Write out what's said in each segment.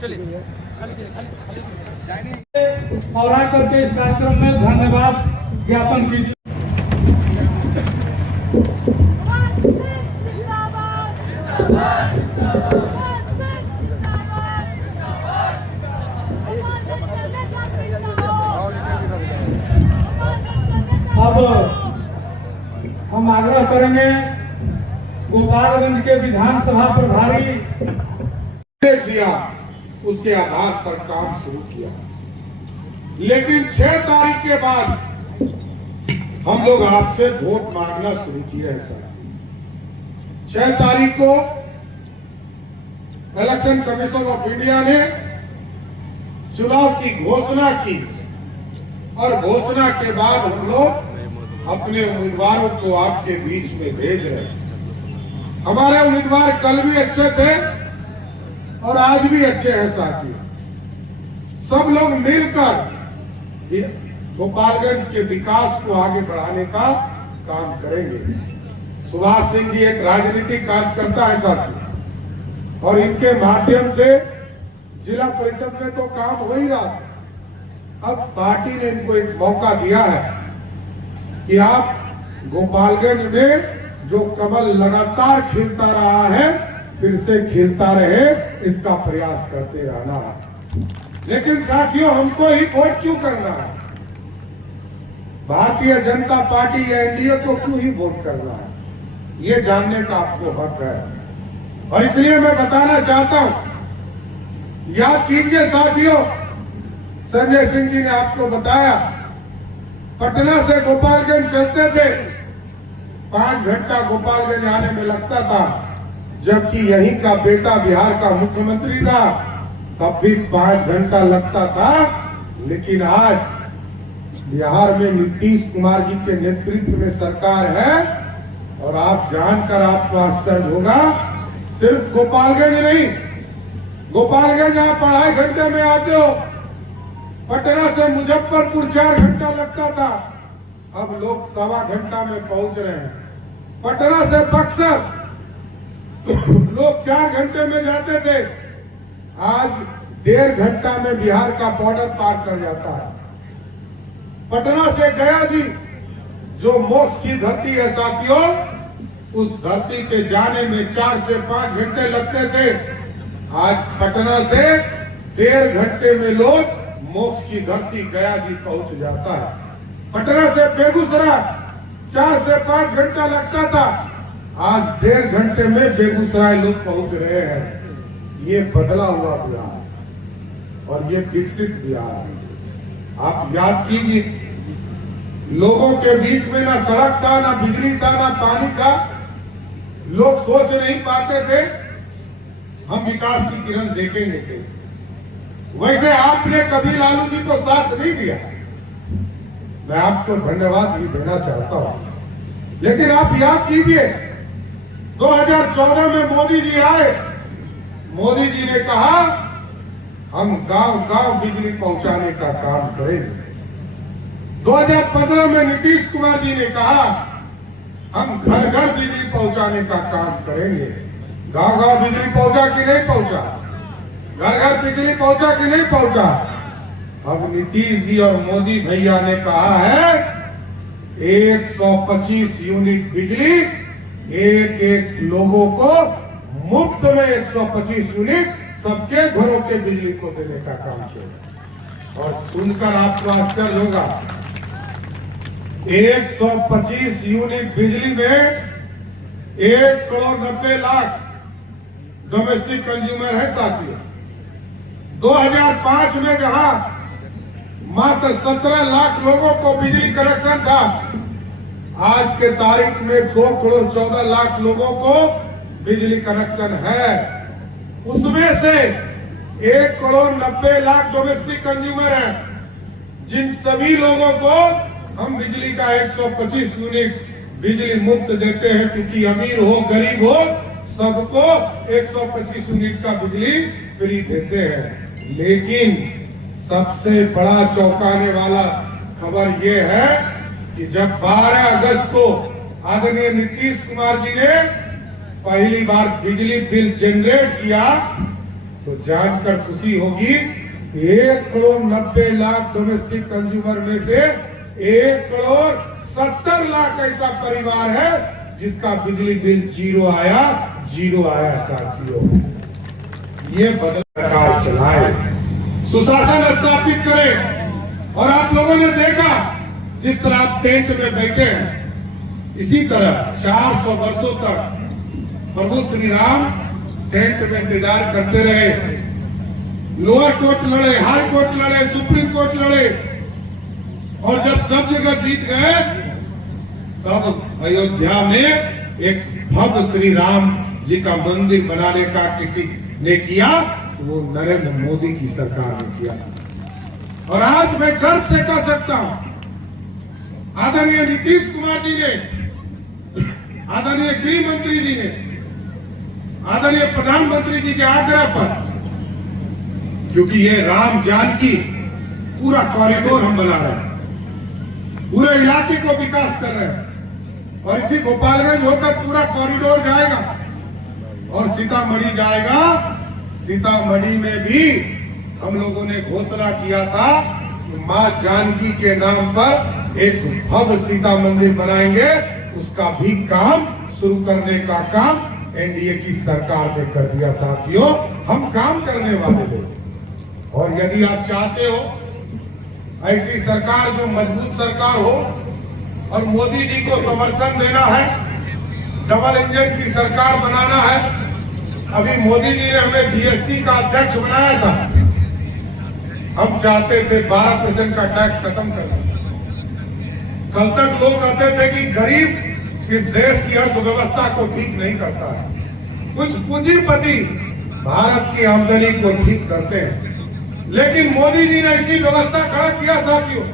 और आकर के इस कार्यक्रम में धन्यवाद ज्ञापन कीजिए। अब हम आग्रह करेंगे गोपालगंज के विधानसभा प्रभारी दिया, उसके आधार पर काम शुरू किया, लेकिन 6 तारीख के बाद हम लोग आपसे वोट मांगना शुरू किया है। सर 6 तारीख को इलेक्शन कमीशन ऑफ इंडिया ने चुनाव की घोषणा की और घोषणा के बाद हम लोग अपने उम्मीदवारों को आपके बीच में भेज रहे हैं। हमारे उम्मीदवार कल भी अच्छे थे और आज भी अच्छे हैं साथियों। सब लोग मिलकर गोपालगंज के विकास को आगे बढ़ाने का काम करेंगे। सुभाष सिंह जी एक राजनीतिक कार्यकर्ता है साथियों, और इनके माध्यम से जिला परिषद में तो काम हो ही रहा था। अब पार्टी ने इनको एक मौका दिया है कि आप गोपालगंज में जो कमल लगातार खिलता रहा है फिर से खिलता रहे, इसका प्रयास करते रहना है। लेकिन साथियों, हमको ही वोट क्यों करना है? भारतीय जनता पार्टी या एनडीए को क्यों ही वोट करना है, ये जानने का आपको हक है। और इसलिए मैं बताना चाहता हूं, याद कीजिए साथियों, संजय सिंह जी ने आपको बताया पटना से गोपालगंज चलते थे 5 घंटा गोपालगंज आने में लगता था, जबकि यहीं का बेटा बिहार का मुख्यमंत्री था तब भी 5 घंटा लगता था। लेकिन आज बिहार में नीतीश कुमार जी के नेतृत्व में सरकार है, और आप जानकर आपको आश्चर्य होगा, सिर्फ गोपालगंज नहीं, गोपालगंज आप 2.5 घंटे में आते हो। पटना से मुजफ्फरपुर 4 घंटा लगता था, अब लोग 1.25 घंटा में पहुंच रहे हैं। पटना से बक्सर लोग 4 घंटे में जाते थे, आज 1.5 घंटा में बिहार का बॉर्डर पार कर जाता है। पटना से गया जी, जो मोक्ष की धरती है साथियों, उस धरती पे जाने में 4 से 5 घंटे लगते थे, आज पटना से 1.5 घंटे में लोग मोक्ष की धरती गया जी पहुंच जाता है। पटना से बेगूसराय 4 से 5 घंटा लगता था, आज 1.5 घंटे में बेगूसराय लोग पहुंच रहे हैं। ये बदला हुआ बिहार और ये विकसित बिहार है। आप याद कीजिए, लोगों के बीच में ना सड़क था, ना बिजली था, ना पानी था, लोग सोच नहीं पाते थे हम विकास की किरण देखेंगे कैसे। वैसे आपने कभी लालू जी को साथ नहीं दिया, मैं आपको धन्यवाद भी देना चाहता हूं। लेकिन आप याद कीजिए, 2014 में मोदी जी आए, मोदी जी ने कहा हम गांव-गांव बिजली पहुंचाने का काम करेंगे। 2015 में नीतीश कुमार जी ने कहा हम घर-घर बिजली पहुंचाने का काम करेंगे। गांव-गांव बिजली पहुंचा कि नहीं पहुंचा? घर-घर बिजली पहुंचा कि नहीं पहुंचा? अब नीतीश जी और मोदी भैया ने कहा है 125 यूनिट बिजली एक लोगों को मुफ्त में 125 यूनिट सबके घरों के बिजली को देने का काम किया। और सुनकर आपको आश्चर्य होगा, 125 यूनिट बिजली में 1,90,00,000 डोमेस्टिक कंज्यूमर है साथियों। 2005 में जहां मात्र 17 लाख लोगों को बिजली कनेक्शन था, आज के तारीख में 2,14,00,000 लोगों को बिजली कनेक्शन है। उसमें से 1,90,00,000 डोमेस्टिक कंज्यूमर है, जिन सभी लोगों को हम बिजली का 125 यूनिट बिजली मुफ्त देते हैं, क्योंकि अमीर हो गरीब हो सबको 125 यूनिट का बिजली फ्री देते हैं। लेकिन सबसे बड़ा चौंकाने वाला खबर यह है कि जब 12 अगस्त को आदरणीय नीतीश कुमार जी ने पहली बार बिजली बिल जनरेट किया, तो जानकर खुशी होगी 1,90,00,000 डोमेस्टिक कंज्यूमर में से 1,70,00,000 ऐसा परिवार है जिसका बिजली बिल जीरो आया साथियों। ये बदल सरकार चलाए, सुशासन स्थापित करे। और आप लोगों ने देखा जिस तरह आप टेंट में बैठे हैं, इसी तरह 400 वर्षों तक प्रभु श्री राम टेंट में इंतजार करते रहे। लोअर कोर्ट लड़े, हाई कोर्ट लड़े, सुप्रीम कोर्ट लड़े, और जब सब जगह जीत गए तब अयोध्या में एक भव्य श्री राम जी का मंदिर बनाने का किसी ने किया, तो वो नरेंद्र मोदी की सरकार ने किया। और आज मैं गर्व से कह सकता हूं, आदरणीय नीतीश कुमार जी ने, आदरणीय गृह मंत्री जी ने, आदरणीय प्रधानमंत्री जी के आग्रह पर, क्योंकि ये राम जानकी पूरा कॉरिडोर हम बना रहे हैं, पूरे इलाके को विकास कर रहे हैं, और इसी गोपालगंज होकर पूरा कॉरिडोर जाएगा और सीतामढ़ी जाएगा। सीतामढ़ी में भी हम लोगों ने घोषणा किया था कि मां जानकी के नाम पर एक भव्य सीता मंदिर बनाएंगे। उसका भी काम शुरू करने का काम एनडीए की सरकार ने कर दिया साथियों। हम काम करने वाले लोग, और यदि आप चाहते हो ऐसी सरकार जो मजबूत सरकार हो और मोदी जी को समर्थन देना है, डबल इंजन की सरकार बनाना है। अभी मोदी जी ने हमें जीएसटी का अध्यक्ष बनाया था, हम चाहते थे 12% का टैक्स खत्म करना। कल तक लोग कहते थे कि गरीब इस देश की अर्थव्यवस्था को ठीक नहीं करता है, कुछ पूंजीपति भारत की आमदनी को ठीक करते हैं, लेकिन मोदी जी ने ऐसी व्यवस्था खड़ा किया साथियों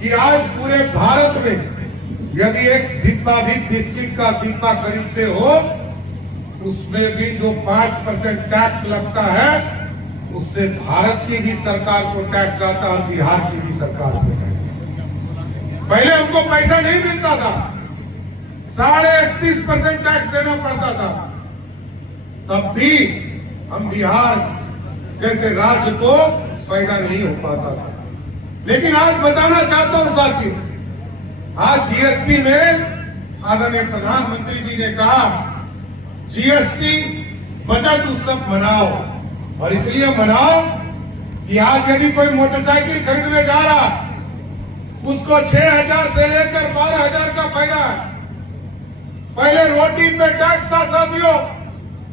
कि आज पूरे भारत में यदि एक डिब्बा भी बिस्किट का डिब्बा खरीदते हो, उसमें भी जो 5% टैक्स लगता है, उससे भारत की भी सरकार को टैक्स आता है और बिहार की भी सरकार को टैक्स। पहले हमको पैसा नहीं मिलता था, 31.5% टैक्स देना पड़ता था, तब भी हम बिहार जैसे राज्य को फायदा नहीं हो पाता था। लेकिन आज बताना चाहता हूं साथियों, आज जीएसटी में आदरणीय प्रधानमंत्री जी ने कहा जीएसटी बचत उत्सव मनाओ, और इसलिए मनाओ कि आज यदि कोई मोटरसाइकिल खरीदने जा रहा, उसको 6,000 से लेकर 12,000 का फायदा है। पहले रोटी पे टैक्स था साथियों,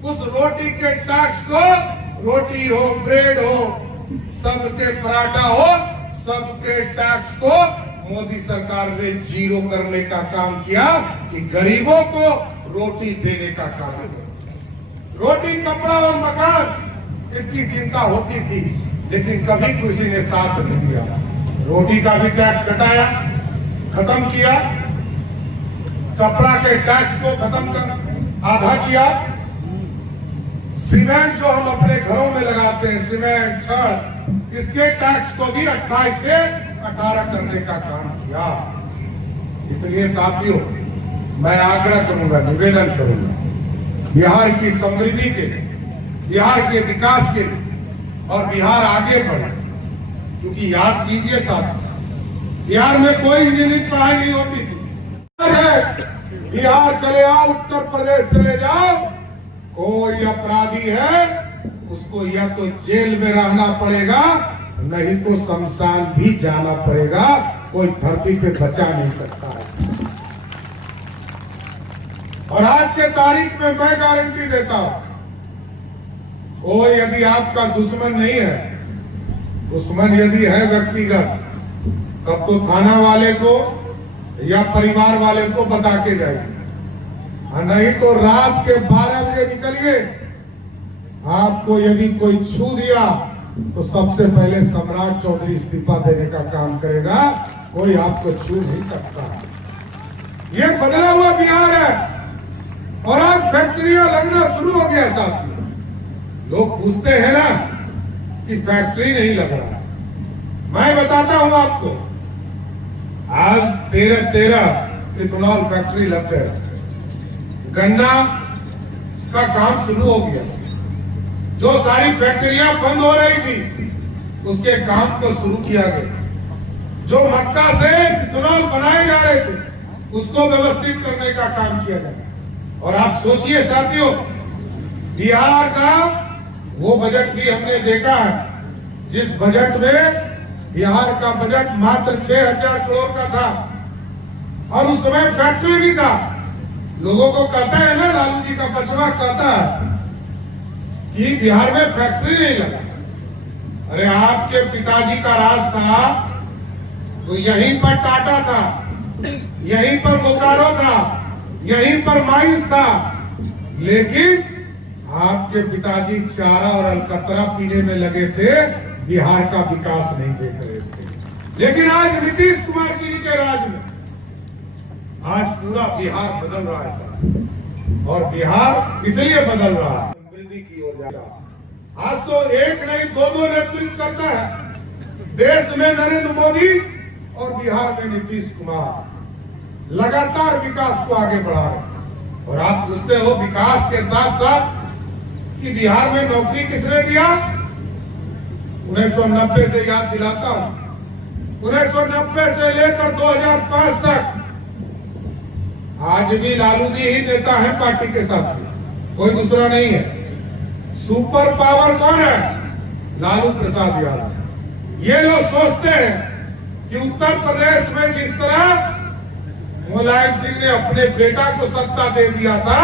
उस रोटी के टैक्स को, रोटी हो, ब्रेड हो, सबके पराठा हो, सबके टैक्स को मोदी सरकार ने जीरो करने का काम किया कि गरीबों को रोटी देने का काम किया। रोटी, कपड़ा और मकान इसकी चिंता होती थी, लेकिन कभी किसी ने साथ नहीं दिया। रोटी का भी टैक्स घटाया, खत्म किया, कपड़ा के टैक्स को खत्म कर आधा किया, सीमेंट जो हम अपने घरों में लगाते हैं, सीमेंट, छड़, इसके टैक्स को भी 28 से 18 करने का काम किया। इसलिए साथियों मैं आग्रह करूंगा, निवेदन करूंगा, बिहार की समृद्धि के लिए, बिहार के विकास के लिए, और बिहार आगे बढ़े। क्योंकि याद कीजिए साथियों, बिहार में कोई इंजीनियरिंग पढ़ाई नहीं होती थी। बिहार चले आओ, उत्तर प्रदेश चले जाओ, कोई अपराधी है उसको या तो जेल में रहना पड़ेगा, नहीं तो शमशान भी जाना पड़ेगा, कोई धरती पे बचा नहीं सकता है। और आज के तारीख में मैं गारंटी देता हूं, कोई यदि आपका दुश्मन नहीं है, दुश्मन यदि है व्यक्तिगत, तब तो थाना वाले को या परिवार वाले को बता के जाइए, नहीं तो रात के 12 बजे निकलिए। आपको यदि कोई छू दिया तो सबसे पहले सम्राट चौधरी इस्तीफा देने का काम करेगा, कोई आपको छू नहीं सकता। ये बदला हुआ बिहार है, और आज फैक्ट्रियां लगना शुरू हो गया साथियों। लोग पूछते हैं ना कि फैक्ट्री नहीं लग रहा, मैं बताता हूं आपको, आज 13 इथेनॉल फैक्ट्री लग गए, गन्ना का काम शुरू हो गया, जो सारी फैक्ट्रियां बंद हो रही थी उसके काम को शुरू किया गया। जो मक्का से इथेनॉल बनाए जा रहे थे उसको व्यवस्थित करने का काम किया गया। और आप सोचिए साथियों, बिहार का वो बजट भी हमने देखा है जिस बजट में बिहार का बजट मात्र 6,000 करोड़ का था और उस समय फैक्ट्री भी था। लोगों को कहता है ना, लालू जी का बचवा कहता है कि बिहार में फैक्ट्री नहीं लगा। अरे आपके पिताजी का राज था तो यहीं पर टाटा था, यहीं पर बोकारो था, यहीं पर माइंस था, लेकिन आपके पिताजी चारा और अलकतरा पीने में लगे थे, बिहार का विकास नहीं देख रहे थे। लेकिन आज नीतीश कुमार जी के राज में आज पूरा बिहार बदल रहा है साहब, और बिहार इसलिए बदल रहा है समृद्धि की ओर जा रहा है। आज तो एक नहीं दो नेतृत्व करता है देश में नरेंद्र मोदी और बिहार में नीतीश कुमार लगातार विकास को आगे बढ़ा रहे। और आप पूछते हो विकास के साथ साथ कि बिहार में नौकरी किसने दिया? 1990 से याद दिलाता हूं, 1990 से लेकर 2005 तक आज भी लालू जी ही नेता है पार्टी के साथ, कोई दूसरा नहीं है। सुपर पावर कौन है? लालू प्रसाद यादव। ये लोग सोचते हैं कि उत्तर प्रदेश में जिस तरह मुलायम सिंह ने अपने बेटा को सत्ता दे दिया था,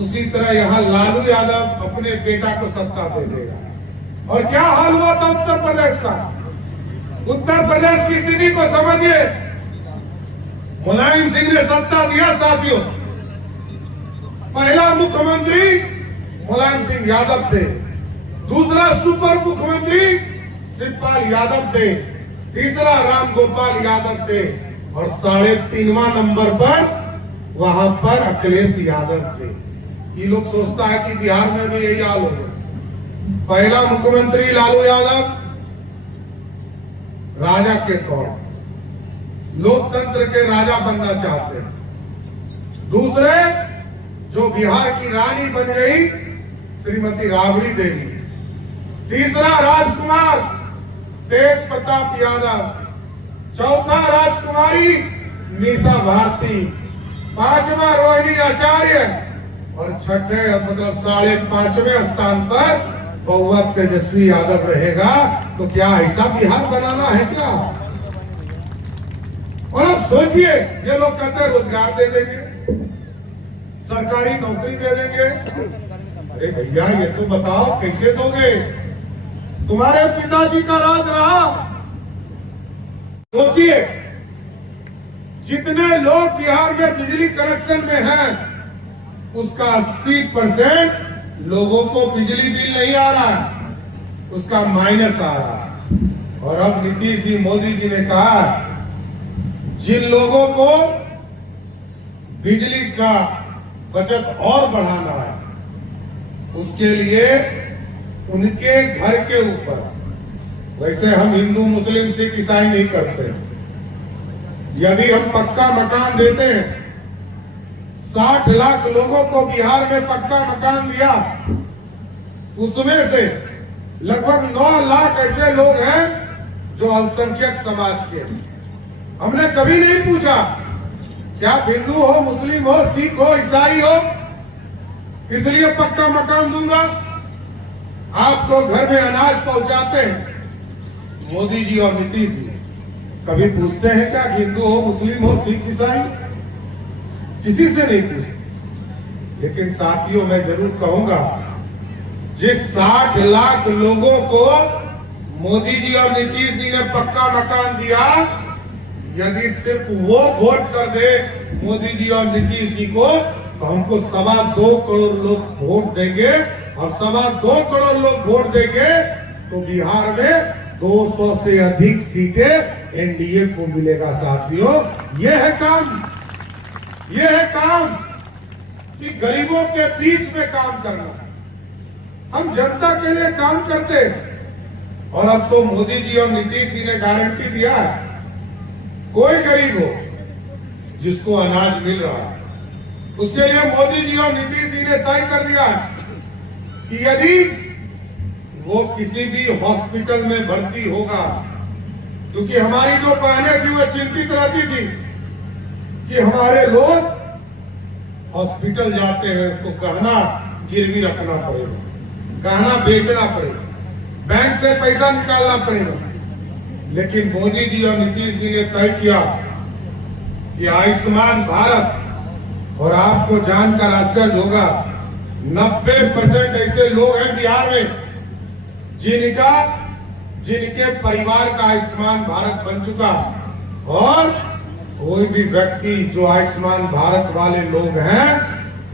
उसी तरह यहां लालू यादव अपने बेटा को सत्ता दे देगा। और क्या हाल हुआ था उत्तर प्रदेश का? उत्तर प्रदेश की स्थिति को समझिए। मुलायम सिंह ने सत्ता दिया साथियों, पहला मुख्यमंत्री मुलायम सिंह यादव थे, दूसरा सुपर मुख्यमंत्री शिवपाल यादव थे, तीसरा राम गोपाल यादव थे, और 3.5वां नंबर पर वहां पर अखिलेश यादव थे। ये लोग सोचता है कि बिहार में भी यही हाल होगा। पहला मुख्यमंत्री लालू यादव राजा के तौर लोकतंत्र के राजा बनना चाहते हैं। दूसरे जो बिहार की रानी बन गई श्रीमती राबड़ी देवी। तीसरा राजकुमार तेज प्रताप यादव। चौथा राजकुमारी मीसा भारती। पांचवा रोहिणी आचार्य। और छठे मतलब 5.5वें स्थान पर बहुआ तेजस्वी यादव रहेगा। तो क्या ऐसा बिहार बनाना है क्या? और अब सोचिए, ये लोग कहते हैं रोजगार दे देंगे, सरकारी नौकरी दे देंगे। अरे भैया ये तो बताओ कैसे दोगे? तुम्हारे पिताजी का राज रहा। सोचिए, जितने लोग बिहार में बिजली कनेक्शन में हैं, उसका 80% लोगों को बिजली बिल नहीं आ रहा है, उसका माइनस आ रहा है। और अब नीतीश जी, मोदी जी ने कहा जिन लोगों को बिजली का बचत और बढ़ाना है, उसके लिए उनके घर के ऊपर, वैसे हम हिंदू मुस्लिम सिख ईसाई नहीं करते, यदि हम पक्का मकान देते हैं, 60 लाख लोगों को बिहार में पक्का मकान दिया, उसमें से लगभग 9 लाख ऐसे लोग हैं जो अल्पसंख्यक समाज के। हमने कभी नहीं पूछा क्या हिंदू हो, मुस्लिम हो, सिख हो, ईसाई हो, इसलिए पक्का मकान दूंगा। आपको घर में अनाज पहुंचाते हैं मोदी जी और नीतीश जी, कभी पूछते हैं क्या हिंदू हो, मुस्लिम हो, सिख, ईसाई? किसी से नहीं पूछते। लेकिन साथियों, मैं जरूर कहूंगा, जिस 60 लाख लोगों को मोदी जी और नीतीश जी ने पक्का मकान दिया, यदि सिर्फ वो वोट कर दे मोदी जी और नीतीश जी को, तो हमको 2.25 करोड़ लोग वोट देंगे। और 2.25 करोड़ लोग वोट देंगे तो बिहार में 200 से अधिक सीटें एनडीए को मिलेगा। साथियों, ये है काम, ये है काम कि गरीबों के बीच में काम करना। हम जनता के लिए काम करते हैं। और अब तो मोदी जी और नीतीश जी ने गारंटी दिया है, कोई गरीब हो जिसको अनाज मिल रहा है, उसके लिए मोदी जी और नीतीश जी ने तय कर दिया कि यदि वो किसी भी हॉस्पिटल में भर्ती होगा, क्योंकि हमारी जो बहनें थी वो चिंतित रहती थी कि हमारे लोग हॉस्पिटल जाते हैं तो गहना गिरवी रखना पड़ेगा, गहना बेचना पड़ेगा, बैंक से पैसा निकालना पड़ेगा। लेकिन मोदी जी और नीतीश जी ने तय किया कि आयुष्मान भारत, और आपको जानकर आश्चर्य होगा 90% ऐसे लोग हैं बिहार में जिनके परिवार का आयुष्मान भारत बन चुका, और कोई भी व्यक्ति जो आयुष्मान भारत वाले लोग हैं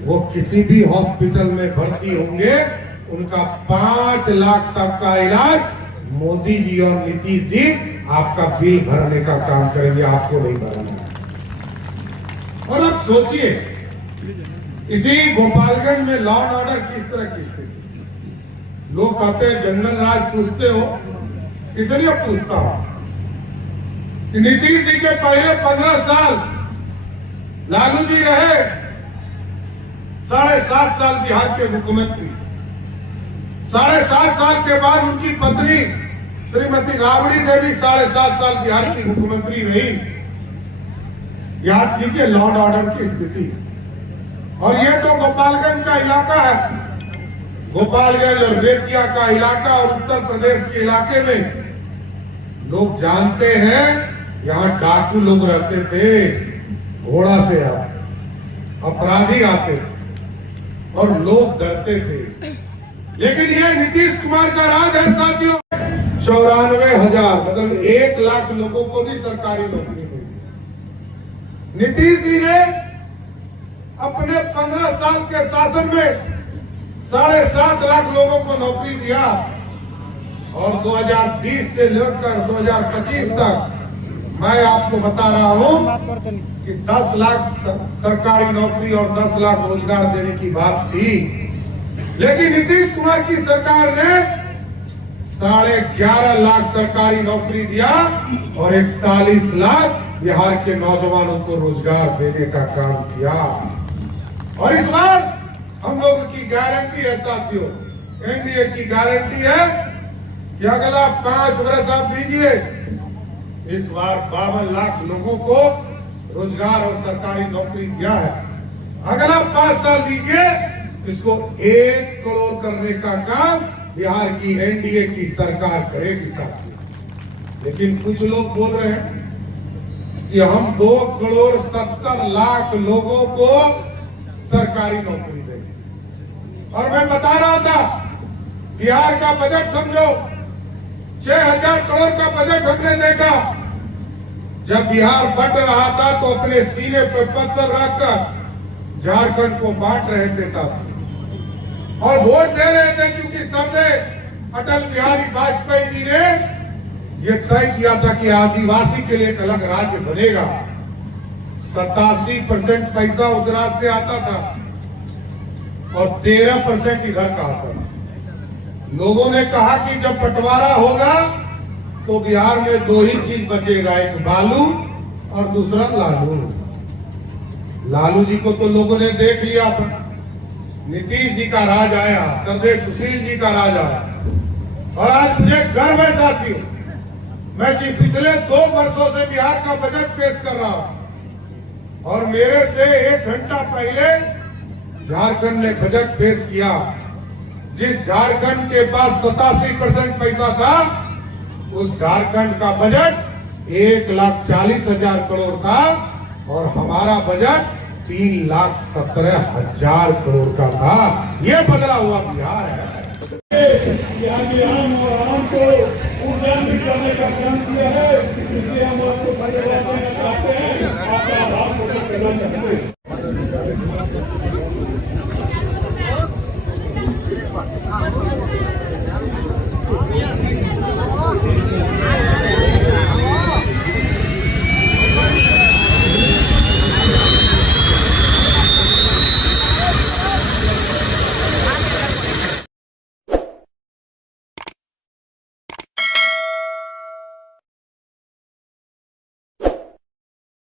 वो किसी भी हॉस्पिटल में भर्ती होंगे, उनका 5 लाख तक का इलाज मोदी जी और नीतीश जी आपका बिल भरने का काम करेंगे, आपको नहीं भरना है। और अब सोचिए इसी गोपालगंज में लॉ एंड ऑर्डर किस तरह की स्थिति, लोग कहते हैं जंगल राज पूछते हो, इसलिए पूछता हूं कि नीतीश जी के पहले 15 साल लालू जी रहे, 7.5 साल बिहार के मुख्यमंत्री, 7.5 साल के बाद उनकी पत्नी श्रीमती राबड़ी देवी 7.5 साल बिहार की मुख्यमंत्री रही। याद कीजिए लॉ एंड ऑर्डर की स्थिति। और ये तो गोपालगंज का इलाका है, गोपालगंज और बेतिया का इलाका और उत्तर प्रदेश के इलाके में लोग जानते हैं यहाँ डाकू लोग रहते थे, घोड़ा से आते, अपराधी आते थे और लोग डरते थे। लेकिन ये नीतीश कुमार का राज है साथियों। 94,000 मतलब 1 लाख लोगों को भी सरकारी नौकरी दी। नीतीश जी ने अपने 15 साल के शासन में 7.5 लाख लोगों को नौकरी दिया, और 2020 से लेकर 2025 तक मैं आपको बता रहा हूं कि 10 लाख सरकारी नौकरी और 10 लाख रोजगार देने की बात थी। लेकिन नीतीश कुमार की सरकार ने 11.5 लाख सरकारी नौकरी दिया और 41 लाख बिहार के नौजवानों को रोजगार देने का काम किया। और इस बार हम लोगों की गारंटी है साथियों, एनडीए की गारंटी है कि अगला 5 वर्ष आप दीजिए, इस बार 52 लाख लोगों को रोजगार और सरकारी नौकरी दिया है। अगला 5 साल दीजिए, इसको 1 करोड़ करने का काम बिहार की एनडीए की सरकार करेगी साथियों। लेकिन कुछ लोग बोल रहे हैं कि हम 2 करोड़ 70 लाख लोगों को सरकारी नौकरी देंगे। और मैं बता रहा था बिहार का बजट समझो, 6,000 करोड़ का बजट हमने देखा। जब बिहार बढ़ रहा था तो अपने सीने पर पत्थर रखकर झारखंड को बांट रहे थे साथी, और वोट दे रहे थे, क्योंकि सरदेव अटल बिहारी वाजपेयी जी ने ये तय किया था कि आदिवासी के लिए एक अलग राज्य बनेगा। 87% पैसा उस राज्य से आता था और 13% इधर का आता था। लोगों ने कहा कि जब बंटवारा होगा तो बिहार में 2 ही चीज बचेगा, एक बालू और दूसरा लालू। लालू जी को तो लोगों ने देख लिया, नीतीश जी का राज आया, सरदेव सुशील जी का राज आया। और आज मुझे गर्व है साथियों, मैं पिछले 2 वर्षों से बिहार का बजट पेश कर रहा हूं, और मेरे से 1 घंटा पहले झारखंड ने बजट पेश किया। जिस झारखंड के पास 87% पैसा था, उस झारखंड का बजट 1,40,000 करोड़ था, और हमारा बजट 3,17,000 करोड़ का था। ये बदला हुआ बिहार है। बिहार में आम और आराम को उद्यान करने का प्रयास